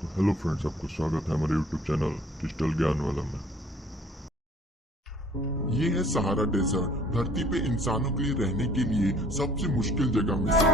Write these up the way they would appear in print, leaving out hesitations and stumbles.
तो hello friends, आपको स्वागत है हमारे यूट्यूब चैनल डिजिटल ज्ञान वाला में। ये है सहारा डेजर्ट। धरती पे इंसानों के लिए रहने के लिए सबसे मुश्किल जगह में से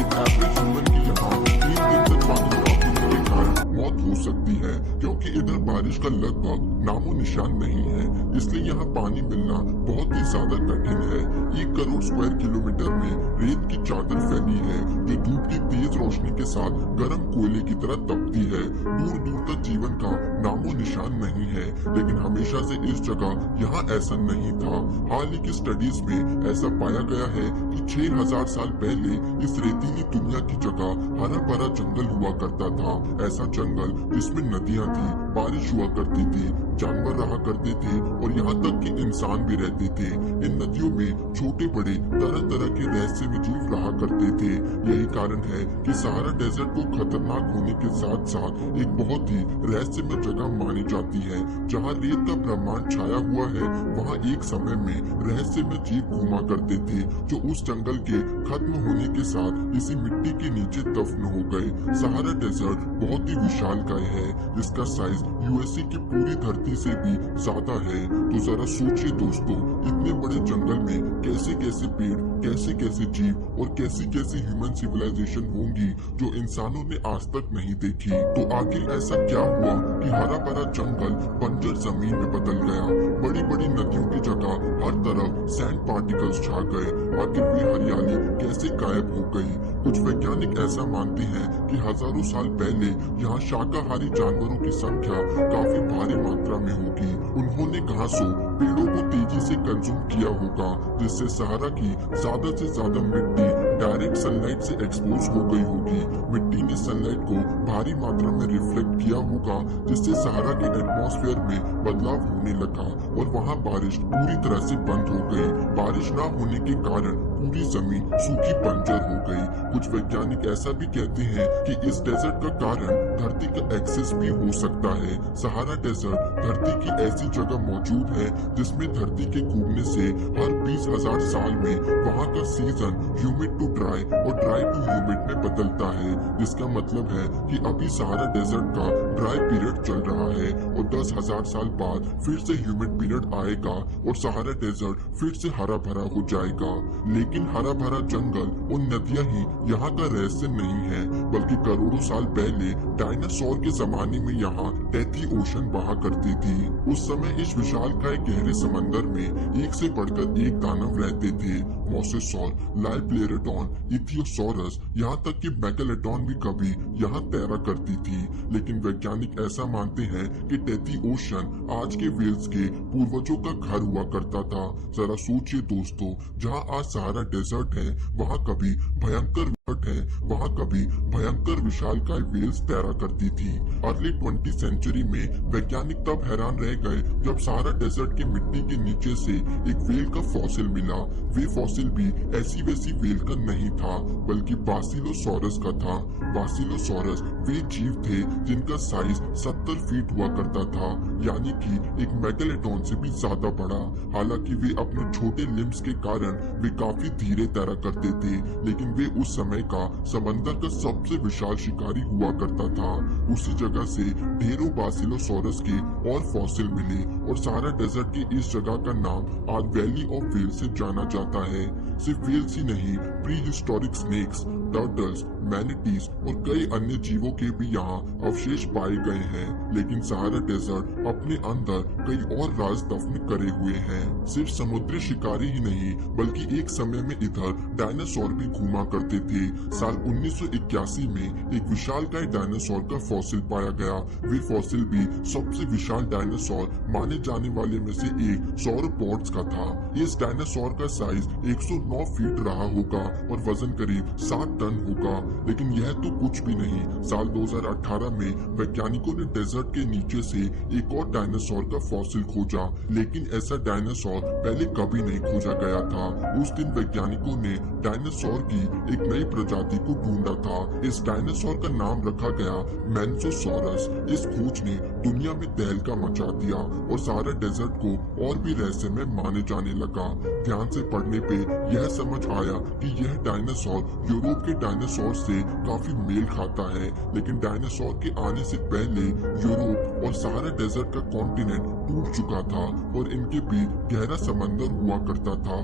एक एवरेज ह्यूमन की यहाँ 3 दिन तक पानी ना पीने के कारण मौत हो सकती है, क्योंकि इधर बारिश का लगभग नामो निशान नहीं है। इसलिए यहाँ पानी मिलना बहुत ही ज्यादा कठिन है। 1 करोड़ स्क्वायर किलोमीटर में रेत की चादर फैली है, जो धूप की तेज रोशनी के साथ गर्म कोयले की तरह तपती है। दूर दूर तक जीवन का नामो निशान नहीं है, लेकिन हमेशा से इस जगह यहाँ ऐसा नहीं था। हाल ही की स्टडीज में ऐसा पाया गया है कि 6000 साल पहले इस रेतीली दुनिया की जगह हरा भरा जंगल हुआ करता था। ऐसा जंगल जिसमें नदियां थी, बारिश हुआ करती थी, जानवर रहा करते थे और यहाँ तक कि इंसान भी रहते थे। इन नदियों में छोटे बड़े तरह तरह के रहस्यमय जीव रहा करते थे। यही कारण है कि सहारा डेजर्ट को खतरनाक होने के साथ साथ एक बहुत ही रहस्यमय जगह मानी जाती है। जहाँ रेत का ब्रह्मांड छाया हुआ है, वहाँ एक समय में रहस्यमय जीव घूमा करते थे, जो उस जंगल के खत्म होने के साथ इसी मिट्टी के नीचे दफन हो गए। सहारा डेजर्ट बहुत ही विशालकाय है, जिसका साइज यूएसए की पूरी धरती से भी ज्यादा है। तो जरा सोचिए दोस्तों, इतने बड़े जंगल में कैसे कैसे पेड़, कैसे कैसे जीव और कैसी कैसी ह्यूमन सिविलाइजेशन होंगी जो इंसानों ने आज तक नहीं देखी। तो आखिर ऐसा क्या हुआ कि हरा भरा जंगल बंजर जमीन में बदल गया? बड़ी बड़ी नदियों की जगह हर तरफ सैंड पार्टिकल्स छा गए। आखिर वे हरियाली कैसे गायब हो गई? कुछ वैज्ञानिक ऐसा मानते हैं कि हजारों साल पहले यहाँ शाकाहारी जानवरों की संख्या काफी भारी मात्रा में होगी। उन्होंने घासों, पेड़ों को तेजी से कंज्यूम किया होगा, जिससे सहारा की ज्यादा से ज्यादा मिट्टी डायरेक्ट सनलाइट से एक्सपोज हो गई होगी। मिट्टी ने सनलाइट को भारी मात्रा में रिफ्लेक्ट किया होगा, जिससे सहारा के एटमॉस्फेयर में बदलाव होने लगा और वहाँ बारिश पूरी तरह से बंद हो गई। बारिश न होने के कारण पूरी जमीन सूखी बंजर हो गई। कुछ वैज्ञानिक ऐसा भी कहते हैं कि इस डेजर्ट का कारण धरती का एक्सेस भी हो सकता है। सहारा डेजर्ट धरती की ऐसी जगह मौजूद है जिसमें धरती के घूमने से हर 20,000 साल में वहाँ का सीजन ह्यूमिड टू ड्राई और ड्राई टू ह्यूमिड में बदलता है। जिसका मतलब है कि अभी सहारा डेजर्ट का ड्राई पीरियड चल रहा है और 10,000 साल बाद फिर से ह्यूमिड पीरियड आएगा और सहारा डेजर्ट फिर से हरा भरा हो जाएगा। लेकिन हरा भरा जंगल और नदियां ही यहाँ का रहस्य नहीं है, बल्कि करोड़ों साल पहले डायनासोर के जमाने में यहाँ डेथली ओशन बहा करती थी। उस समय इस विशालकाय गहरे समंदर में एक से बढ़कर एक दानव रहते थे। मोसेसॉर, लाइप्लेरेडॉन, इथियोसॉरस, यहाँ तक कि मेगालोडॉन भी कभी यहाँ तैरा करती थी। लेकिन वैज्ञानिक ऐसा मानते हैं कि डेथली ओशन आज के वेल्स के पूर्वजों का घर हुआ करता था। जरा सोचिए दोस्तों, जहाँ आज सहारा डेजर्ट है, वहाँ कभी भयंकर है, वहाँ कभी भयंकर विशालकाय वेल्स तैरा करती थी। अर्ली 20th सेंचुरी में वैज्ञानिक तब हैरान रह गए जब सहारा डेजर्ट की मिट्टी के नीचे से एक वेल का फॉसिल मिला। वे फॉसिल भी ऐसी वैसी वेल का नहीं था, बल्कि बासिलोसॉरस का था। बासिलोसॉरस वे जीव थे जिनका साइज 70 फीट हुआ करता था, यानी कि एक मेगालोडॉन से भी ज्यादा बड़ा। हालांकि वे अपने छोटे लिम्स के कारण वे काफी धीरे तैरा करते थे, लेकिन वे उस समय का समंदर का सबसे विशाल शिकारी हुआ करता था। उसी जगह से ढेरों बासिलोसॉरस के और फॉसिल मिले और सहारा डेजर्ट की इस जगह का नाम आज वैली ऑफ वेल्स से जाना जाता है। सिर्फ वेल्स ही नहीं, प्री हिस्टोरिक स्नेक्स, टर्टल्स, मैनिटीज और कई अन्य जीवों के भी यहाँ अवशेष पाए गए हैं। लेकिन सहारा डेजर्ट अपने अंदर कई और राज दफन करे हुए हैं। सिर्फ समुद्री शिकारी ही नहीं, बल्कि एक समय में इधर डायनासोर भी घूमा करते थे। साल 1981 में एक विशालकाय डायनासोर का फॉसिल पाया गया। वे फॉसिल भी सबसे विशाल डायनासोर माने जाने वाले में से एक सौरोपॉड्स का था। इस डायनासोर का साइज 109 फीट रहा होगा और वजन करीब 7 टन होगा। लेकिन यह तो कुछ भी नहीं। साल 2018 में वैज्ञानिकों ने डेजर्ट के नीचे से एक और डायनासोर का फॉसिल खोजा, लेकिन ऐसा डायनासोर पहले कभी नहीं खोजा गया था। उस दिन वैज्ञानिकों ने डायनासोर की एक नई प्रजाति को ढूंढा था। इस डायनासोर का नाम रखा गया मैंसोसॉरस। इस खोज ने दुनिया में तहलका मचा दिया और सहारा डेजर्ट को और भी रहस्यमय माने जाने लगा। ध्यान से पढ़ने पे यह समझ आया कि यह डायनासोर यूरोप के डायनासोर से काफी मेल खाता है, लेकिन डायनासोर के आने से पहले यूरोप और सहारा डेजर्ट का कॉन्टिनेंट टूट चुका था और इनके बीच गहरा समंदर हुआ करता था।